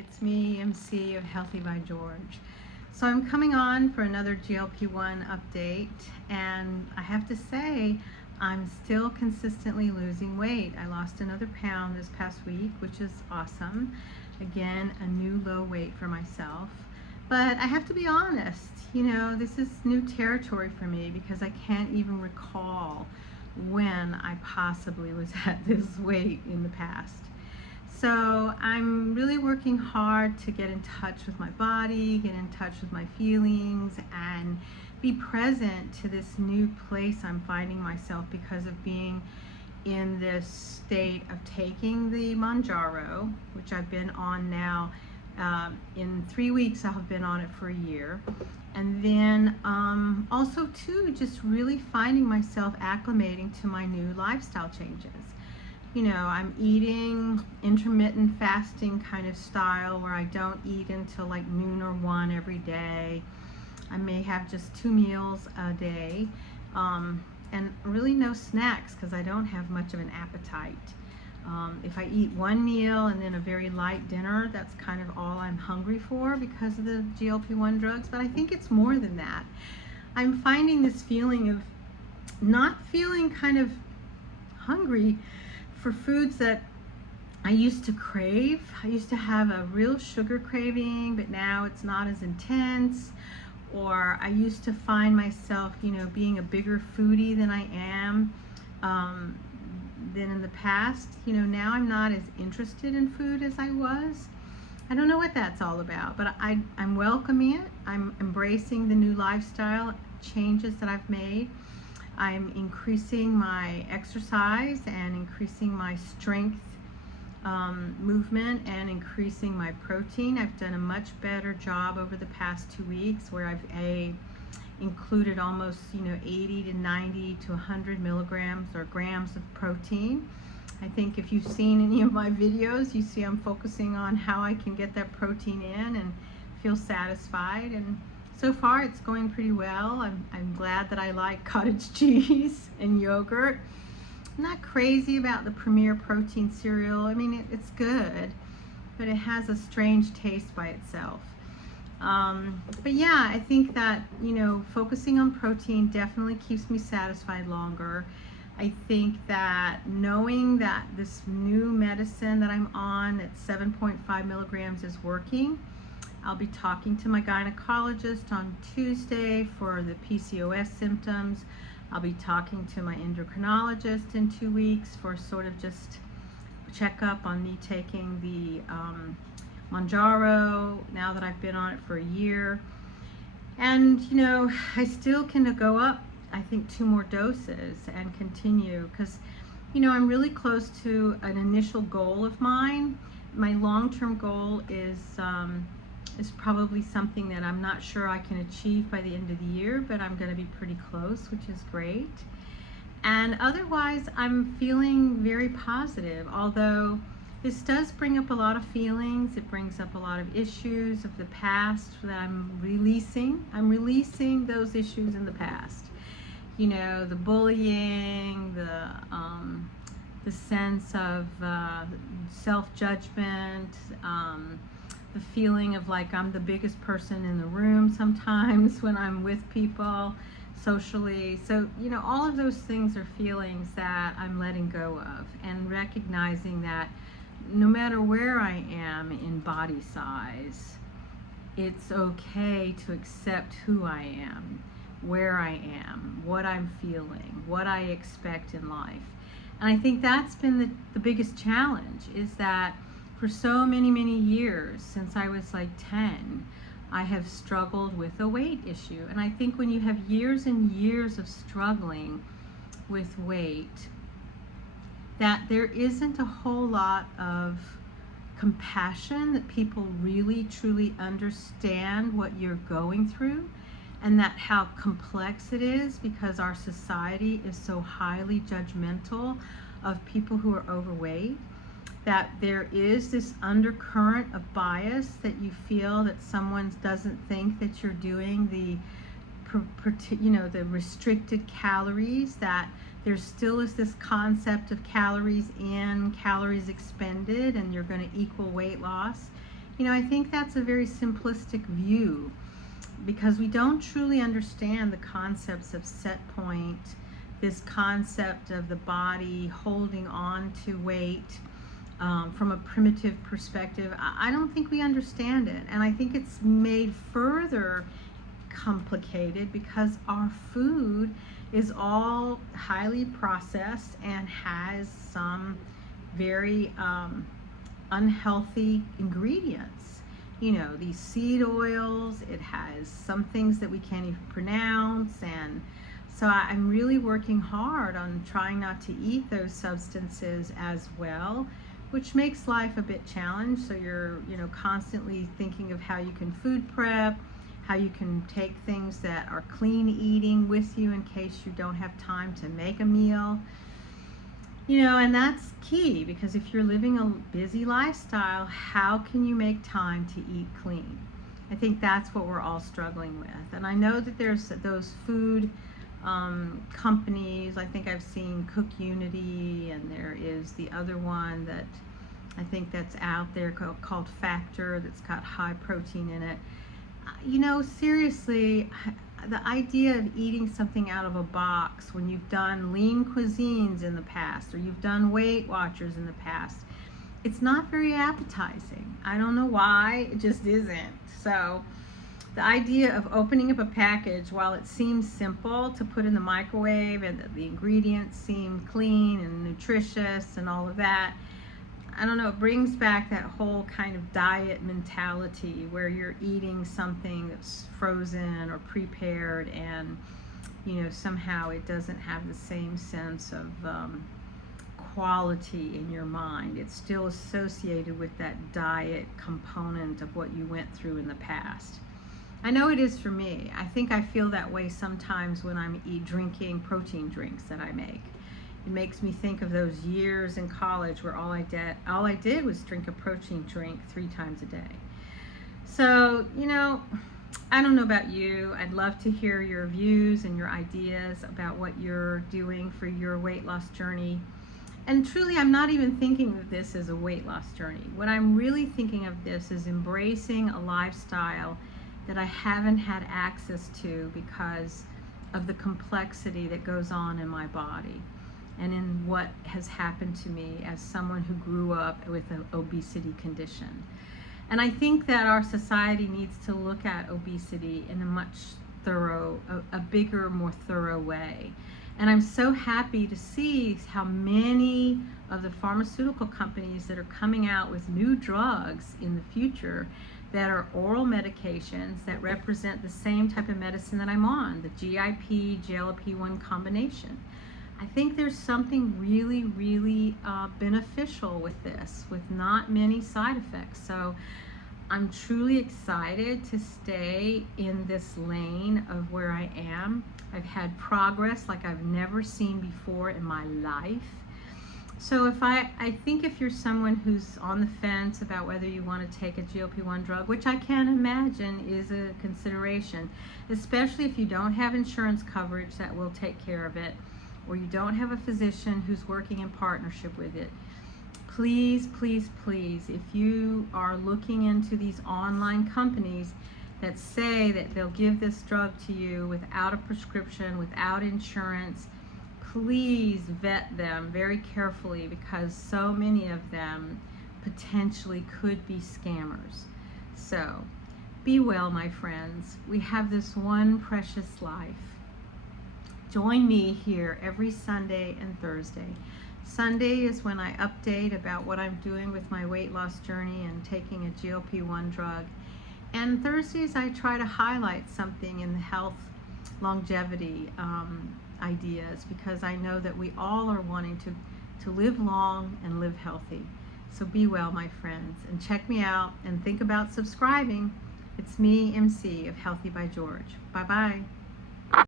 it's me, MC of Healthy by George. So I'm coming on for another GLP-1 update, and I have to say, I'm still consistently losing weight. I lost another pound this past week, which is awesome. Again, a new low weight for myself. But I have to be honest, this is new territory for me because I can't even recall when I possibly was at this weight in the past. So I'm really working hard to get in touch with my body, get in touch with my feelings, and be present to this new place I'm finding myself because of being in this state of taking the Mounjaro, which I've been on now. In 3 weeks, I'll have been on it for a year. And then also too, just really finding myself acclimating to my new lifestyle changes. I'm eating intermittent fasting kind of style where I don't eat until like noon or 1 every day. I may have just 2 meals a day and really no snacks because I don't have much of an appetite. If I eat 1 meal and then a very light dinner, that's kind of all I'm hungry for because of the GLP-1 drugs, but I think it's more than that. I'm finding this feeling of not feeling kind of hungry for foods that I used to crave. I used to have a real sugar craving, but now it's not as intense. Or I used to find myself, being a bigger foodie than I am than in the past. Now I'm not as interested in food as I was. I don't know what that's all about, but I'm welcoming it. I'm embracing the new lifestyle changes that I've made. I'm increasing my exercise and increasing my strength movement and increasing my protein. I've done a much better job over the past 2 weeks where I've included almost 80 to 90 to 100 milligrams or grams of protein. I think if you've seen any of my videos, you see I'm focusing on how I can get that protein in and feel satisfied, and so far it's going pretty well. I'm glad that I like cottage cheese and yogurt. I'm not crazy about the Premier Protein cereal. I mean, it's good, but it has a strange taste by itself. But yeah, I think that, focusing on protein definitely keeps me satisfied longer. I think that knowing that this new medicine that I'm on at 7.5 milligrams is working. I'll be talking to my gynecologist on Tuesday for the PCOS symptoms. I'll be talking to my endocrinologist in 2 weeks for sort of just checkup on me taking the Mounjaro now that I've been on it for a year. And I still can go up, I think, 2 more doses and continue because I'm really close to an initial goal of mine. My long-term goal is probably something that I'm not sure I can achieve by the end of the year, but I'm going to be pretty close, which is great. And otherwise, I'm feeling very positive, although this does bring up a lot of feelings. It brings up a lot of issues of the past that I'm releasing. I'm releasing those issues in the past. The bullying, the sense of self-judgment, the feeling of like I'm the biggest person in the room sometimes when I'm with people socially. So, all of those things are feelings that I'm letting go of and recognizing that no matter where I am in body size, it's okay to accept who I am, where I am, what I'm feeling, what I expect in life. And I think that's been the biggest challenge, is that for so many, many years, since I was like 10, I have struggled with a weight issue. And I think when you have years and years of struggling with weight, that there isn't a whole lot of compassion, that people really, truly understand what you're going through, and that how complex it is because our society is so highly judgmental of people who are overweight. That there is this undercurrent of bias that you feel that someone doesn't think that you're doing the restricted calories, that there still is this concept of calories in, calories expended, and you're going to equal weight loss. I think that's a very simplistic view because we don't truly understand the concepts of set point, this concept of the body holding on to weight from a primitive perspective. I don't think we understand it, and I think it's made further complicated because our food is all highly processed and has some very unhealthy ingredients. These seed oils, it has some things that we can't even pronounce, and so I'm really working hard on trying not to eat those substances as well, which makes life a bit challenged. So you're constantly thinking of how you can food prep, how you can take things that are clean eating with you in case you don't have time to make a meal. And that's key, because if you're living a busy lifestyle, how can you make time to eat clean? I think that's what we're all struggling with. And I know that there's those food companies. I think I've seen Cook Unity, and there is the other one that I think that's out there called Factor, that's got high protein in it. Seriously, the idea of eating something out of a box when you've done lean cuisines in the past, or you've done Weight Watchers in the past, it's not very appetizing. I don't know why, it just isn't. So the idea of opening up a package, while it seems simple to put in the microwave and the ingredients seem clean and nutritious and all of that, I don't know, it brings back that whole kind of diet mentality where you're eating something that's frozen or prepared, and somehow it doesn't have the same sense of quality in your mind. It's still associated with that diet component of what you went through in the past. I know it is for me. I think I feel that way sometimes when I'm drinking protein drinks that I make. It makes me think of those years in college where all I did was drink a protein drink 3 times a day. So, I don't know about you. I'd love to hear your views and your ideas about what you're doing for your weight loss journey. And truly, I'm not even thinking of this as a weight loss journey. What I'm really thinking of this is embracing a lifestyle that I haven't had access to because of the complexity that goes on in my body and in what has happened to me as someone who grew up with an obesity condition. And I think that our society needs to look at obesity in a bigger, more thorough way. And I'm so happy to see how many of the pharmaceutical companies that are coming out with new drugs in the future that are oral medications that represent the same type of medicine that I'm on, the GIP, GLP-1 combination. I think there's something really, really beneficial with this, with not many side effects. So I'm truly excited to stay in this lane of where I am. I've had progress like I've never seen before in my life. So I think if you're someone who's on the fence about whether you want to take a GLP-1 drug, which I can imagine is a consideration, especially if you don't have insurance coverage that will take care of it, or you don't have a physician who's working in partnership with it, please, please, please, if you are looking into these online companies that say that they'll give this drug to you without a prescription, without insurance, please vet them very carefully, because so many of them potentially could be scammers. So be well, my friends. We have this one precious life. Join me here every Sunday and Thursday. Sunday is when I update about what I'm doing with my weight loss journey and taking a GLP-1 drug. And Thursdays I try to highlight something in the health longevity ideas, because I know that we all are wanting to live long and live healthy. So be well, my friends, and check me out and think about subscribing. It's me, MC of Healthy by George. Bye-bye.